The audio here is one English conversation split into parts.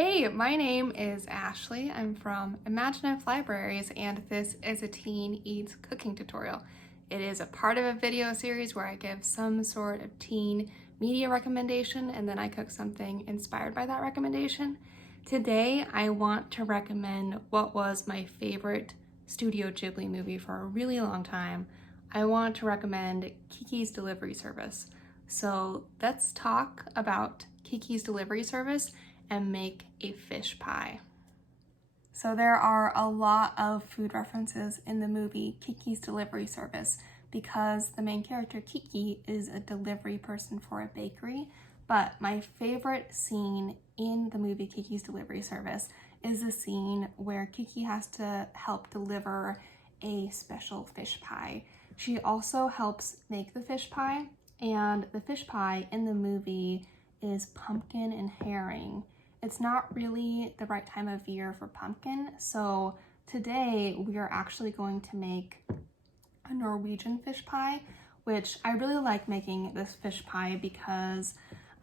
Hey, my name is Ashley. I'm from ImagineIF Libraries, and this is a Teen Eats cooking tutorial. It is a part of a video series where I give some sort of teen media recommendation, and then I cook something inspired by that recommendation. Today, I want to recommend what was my favorite Studio Ghibli movie for a really long time. I want to recommend Kiki's Delivery Service. So let's talk about Kiki's Delivery Service and make a fish pie. So there are a lot of food references in the movie Kiki's Delivery Service because the main character Kiki is a delivery person for a bakery. But my favorite scene in the movie Kiki's Delivery Service is the scene where Kiki has to help deliver a special fish pie. She also helps make the fish pie, and the fish pie in the movie is pumpkin and herring. It's not really the right time of year for pumpkin, so today we are actually going to make a Norwegian fish pie, which I really like making this fish pie because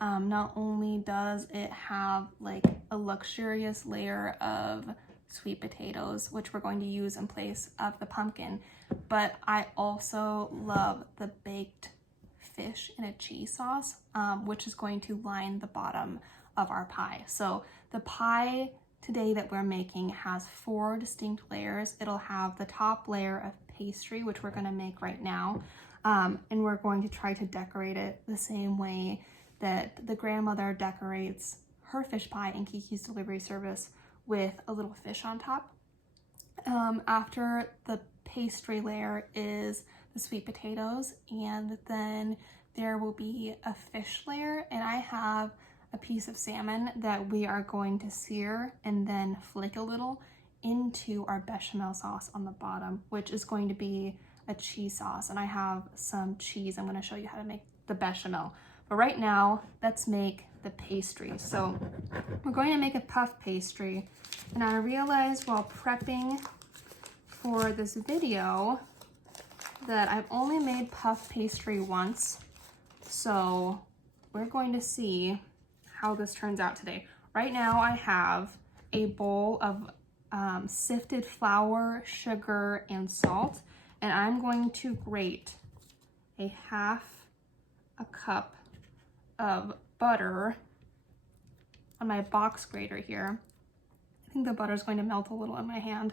not only does it have like a luxurious layer of sweet potatoes, which we're going to use in place of the pumpkin, but I also love the baked fish in a cheese sauce, which is going to line the bottom of our pie. So the pie today that we're making has 4 distinct layers. It'll have the top layer of pastry, which we're going to make right now, and we're going to try to decorate it the same way that the grandmother decorates her fish pie in Kiki's Delivery Service with a little fish on top. After the pastry layer is the sweet potatoes, and then there will be a fish layer, and I have a piece of salmon that we are going to sear and then flake a little into our bechamel sauce on the bottom, which is going to be a cheese sauce, and I have some cheese. I'm going to show you how to make the bechamel, but right now let's make the pastry. So we're going to make a puff pastry, and I realized while prepping for this video that I've only made puff pastry once, so we're going to see how this turns out today. Right now I have a bowl of sifted flour, sugar, and salt, and I'm going to grate a half a cup of butter on my box grater here. I think the butter is going to melt a little in my hand.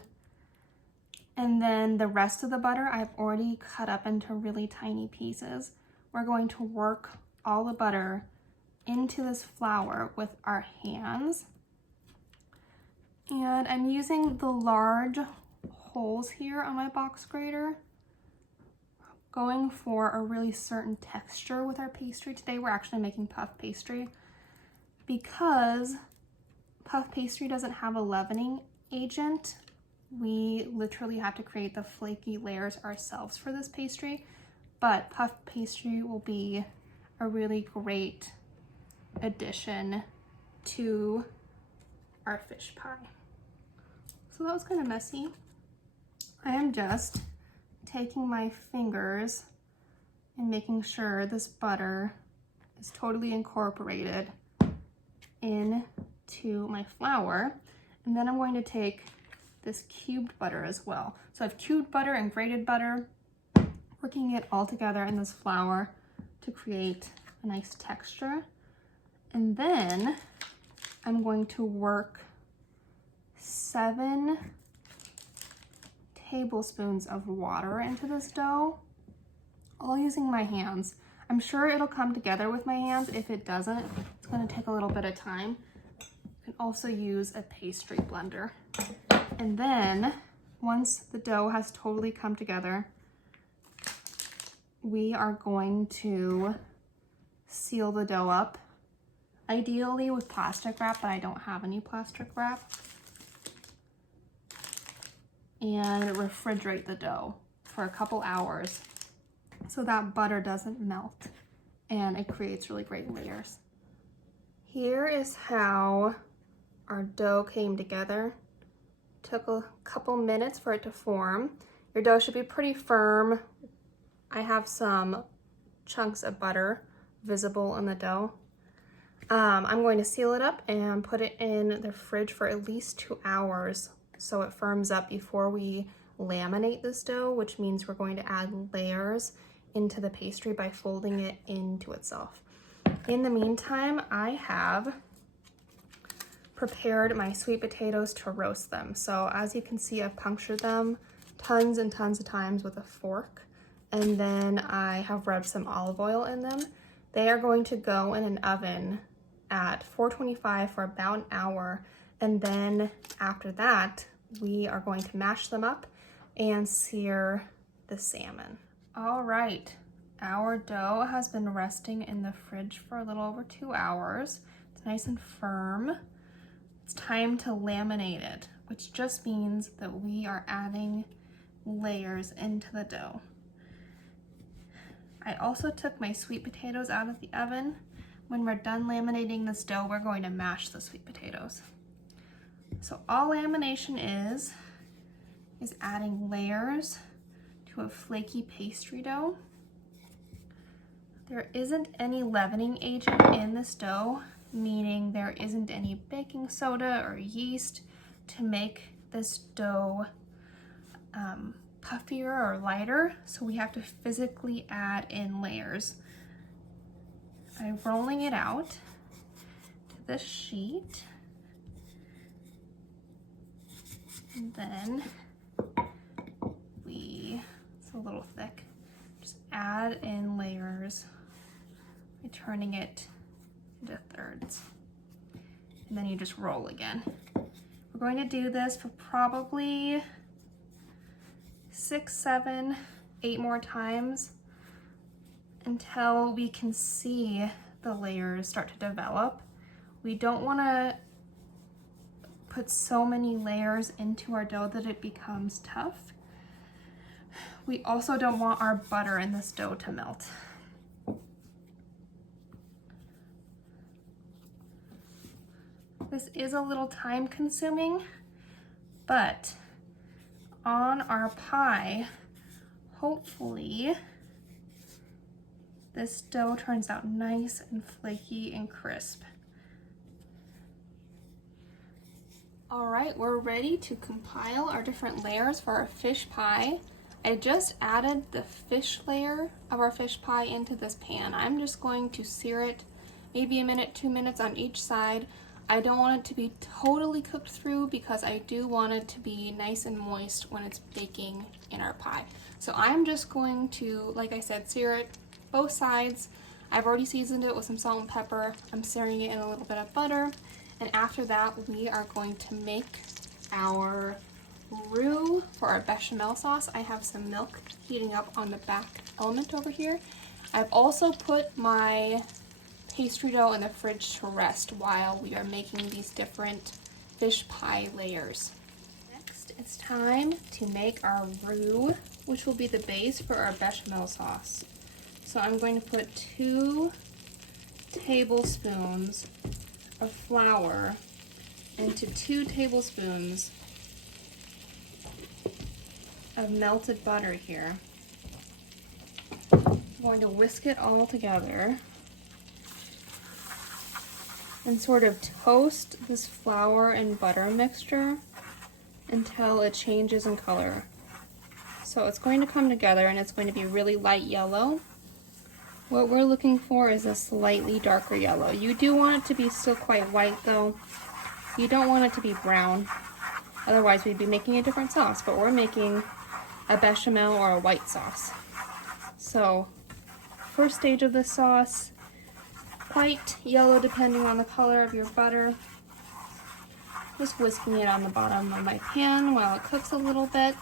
And then the rest of the butter I've already cut up into really tiny pieces. We're going to work all the butter into this flour with our hands. And I'm using the large holes here on my box grater, going for a really certain texture with our pastry. Today we're actually making puff pastry because puff pastry doesn't have a leavening agent. We literally have to create the flaky layers ourselves for this pastry, but puff pastry will be a really great addition to our fish pie. So that was kind of messy. I am just taking my fingers and making sure this butter is totally incorporated into my flour, and then I'm going to take this cubed butter as well. So I have cubed butter and grated butter, working it all together in this flour to create a nice texture. And then I'm going to work 7 tablespoons of water into this dough, all using my hands. I'm sure it'll come together with my hands. If it doesn't, it's going to take a little bit of time. You can also use a pastry blender. And then once the dough has totally come together, we are going to seal the dough up, ideally with plastic wrap, but I don't have any plastic wrap, and refrigerate the dough for a couple hours so that butter doesn't melt and it creates really great layers. Here is how our dough came together. Took a couple minutes for it to form. Your dough should be pretty firm. I have some chunks of butter visible in the dough. I'm going to seal it up and put it in the fridge for at least 2 hours so it firms up before we laminate this dough, which means we're going to add layers into the pastry by folding it into itself. In the meantime, I have prepared my sweet potatoes to roast them. So as you can see, I've punctured them tons and tons of times with a fork, and then I have rubbed some olive oil in them. They are going to go in an oven at 425 for about an hour, and then after that we are going to mash them up and sear the salmon. All right, our dough has been resting in the fridge for a little over 2 hours. It's nice and firm. It's time to laminate it, which just means that we are adding layers into the dough. I also took my sweet potatoes out of the oven. When we're done laminating this dough, we're going to mash the sweet potatoes. So all lamination is adding layers to a flaky pastry dough. There isn't any leavening agent in this dough, meaning there isn't any baking soda or yeast to make this dough puffier or lighter, so we have to physically add in layers. I'm rolling it out to this sheet, and then it's a little thick, just add in layers by turning it into thirds, and then you just roll again. We're going to do this for probably 6, 7, 8 more times until we can see the layers start to develop. We don't want to put so many layers into our dough that it becomes tough. We also don't want our butter in this dough to melt. This is a little time consuming, but on our pie, hopefully this dough turns out nice and flaky and crisp. All right, we're ready to compile our different layers for our fish pie. I just added the fish layer of our fish pie into this pan. I'm just going to sear it maybe a minute, 2 minutes on each side. I don't want it to be totally cooked through because I do want it to be nice and moist when it's baking in our pie. So I'm just going to, like I said, sear it both sides. I've already seasoned it with some salt and pepper. I'm searing it in a little bit of butter. And after that, we are going to make our roux for our bechamel sauce. I have some milk heating up on the back element over here. I've also put my pastry dough in the fridge to rest while we are making these different fish pie layers. Next, it's time to make our roux, which will be the base for our bechamel sauce. So I'm going to put 2 tablespoons of flour into 2 tablespoons of melted butter here. I'm going to whisk it all together and sort of toast this flour and butter mixture until it changes in color. So it's going to come together and it's going to be really light yellow. What we're looking for is a slightly darker yellow. You do want it to be still quite white though. You don't want it to be brown. Otherwise we'd be making a different sauce, but we're making a bechamel or a white sauce. So first stage of this sauce, quite yellow depending on the color of your butter. Just whisking it on the bottom of my pan while it cooks a little bit.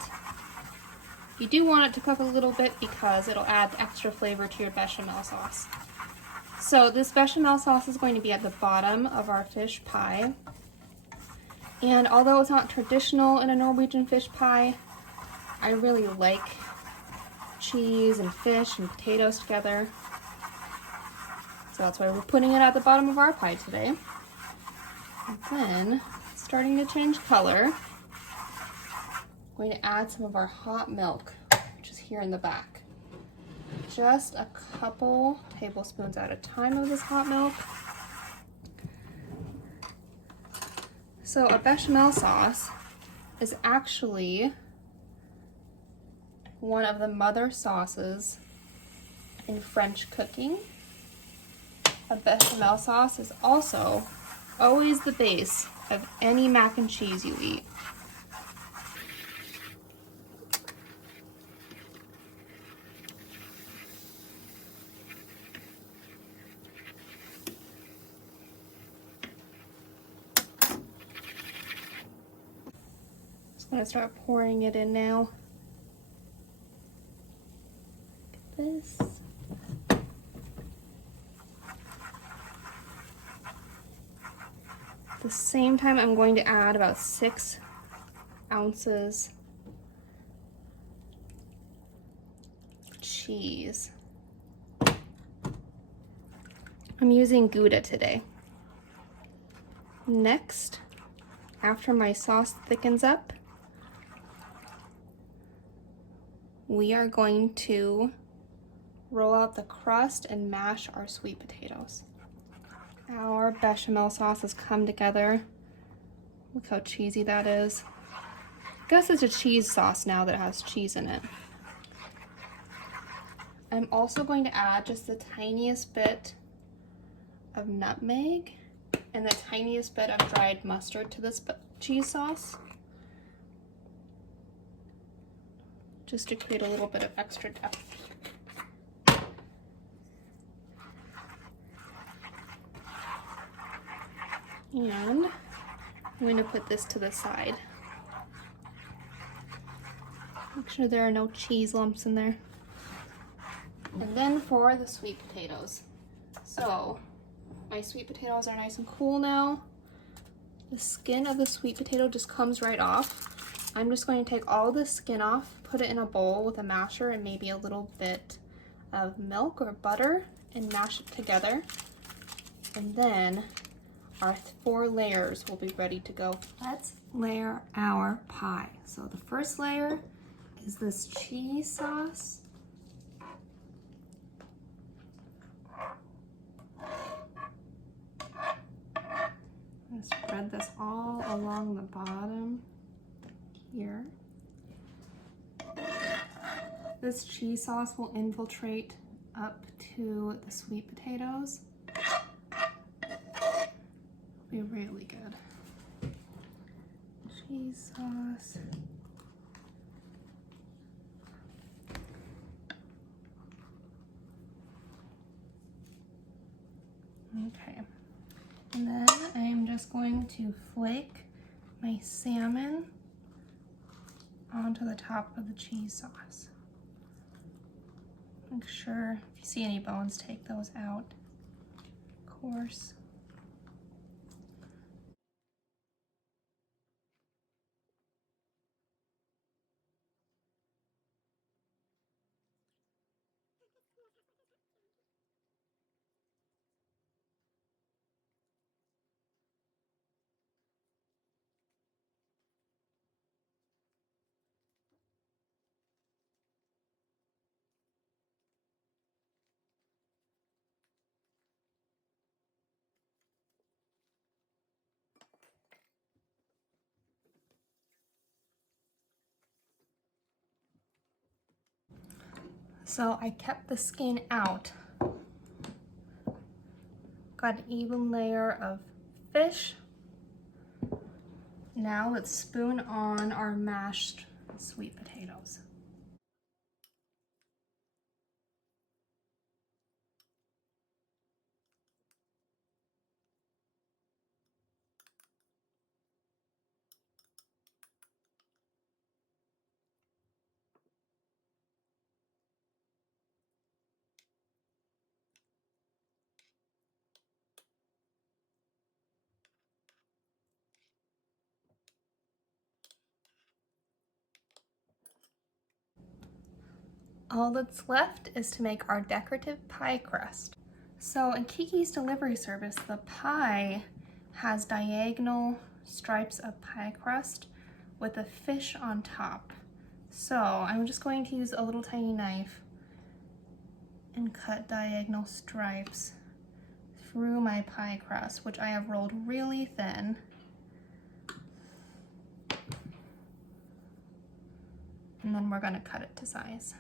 You do want it to cook a little bit because it'll add extra flavor to your bechamel sauce. So this bechamel sauce is going to be at the bottom of our fish pie. And although it's not traditional in a Norwegian fish pie, I really like cheese and fish and potatoes together. So that's why we're putting it at the bottom of our pie today. And then, starting to change color, I'm going to add some of our hot milk, which is here in the back. Just a couple tablespoons at a time of this hot milk. So a bechamel sauce is actually one of the mother sauces in French cooking. A bechamel sauce is also always the base of any mac and cheese you eat. Just gonna start pouring it in now. Look at this. At the same time, I'm going to add about 6 ounces of cheese. I'm using Gouda today. Next, after my sauce thickens up, we are going to roll out the crust and mash our sweet potatoes. Our bechamel sauce has come together. Look how cheesy that is. I guess it's a cheese sauce now that has cheese in it. I'm also going to add just the tiniest bit of nutmeg and the tiniest bit of dried mustard to this cheese sauce, just to create a little bit of extra depth. And I'm going to put this to the side. Make sure there are no cheese lumps in there. And then for the sweet potatoes. So my sweet potatoes are nice and cool now. The skin of the sweet potato just comes right off. I'm just going to take all the skin off, put it in a bowl with a masher and maybe a little bit of milk or butter and mash it together. And then our 4 layers will be ready to go. Let's layer our pie. So the first layer is this cheese sauce. I'm gonna spread this all along the bottom here. This cheese sauce will infiltrate up to the sweet potatoes. Be really good. Cheese sauce. Okay. And then I'm just going to flake my salmon onto the top of the cheese sauce. Make sure if you see any bones, take those out, of course. So I kept the skin out. Got an even layer of fish. Now let's spoon on our mashed sweet potatoes. All that's left is to make our decorative pie crust. So in Kiki's delivery service, the pie has diagonal stripes of pie crust with a fish on top. So I'm just going to use a little tiny knife and cut diagonal stripes through my pie crust, which I have rolled really thin. we're going to cut it to size.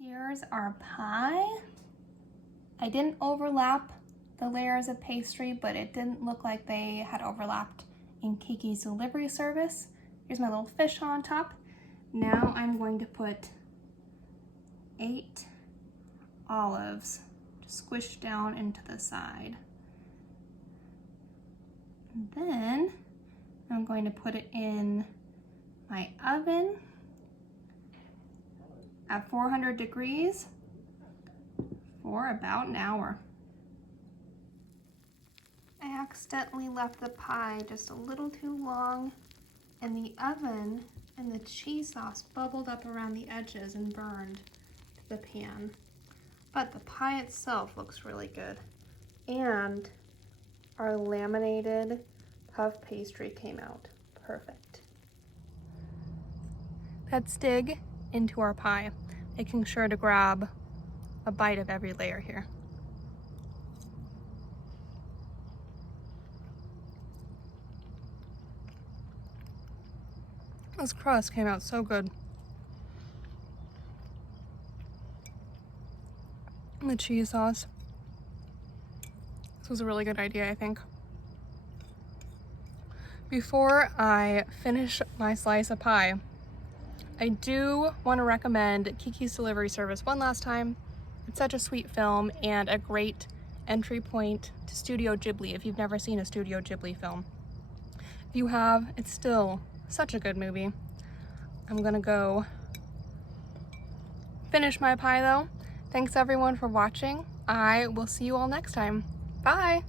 Here's our pie. I didn't overlap the layers of pastry, but it didn't look like they had overlapped in Kiki's delivery service. Here's my little fish on top. Now I'm going to put 8 olives squished down into the side. And then I'm going to put it in my oven at 400 degrees for about an hour. I accidentally left the pie just a little too long in the oven, and the cheese sauce bubbled up around the edges and burned to the pan. But the pie itself looks really good. And our laminated puff pastry came out perfect. Let's dig into our pie, making sure to grab a bite of every layer here. This crust came out so good. And the cheese sauce. This was a really good idea, I think. Before I finish my slice of pie, I do want to recommend Kiki's delivery service one last time. It's such a sweet film and a great entry point to Studio Ghibli if you've never seen a Studio Ghibli film. If you have, it's still such a good movie. I'm gonna go finish my pie though. Thanks everyone for watching. I will see you all next time. Bye!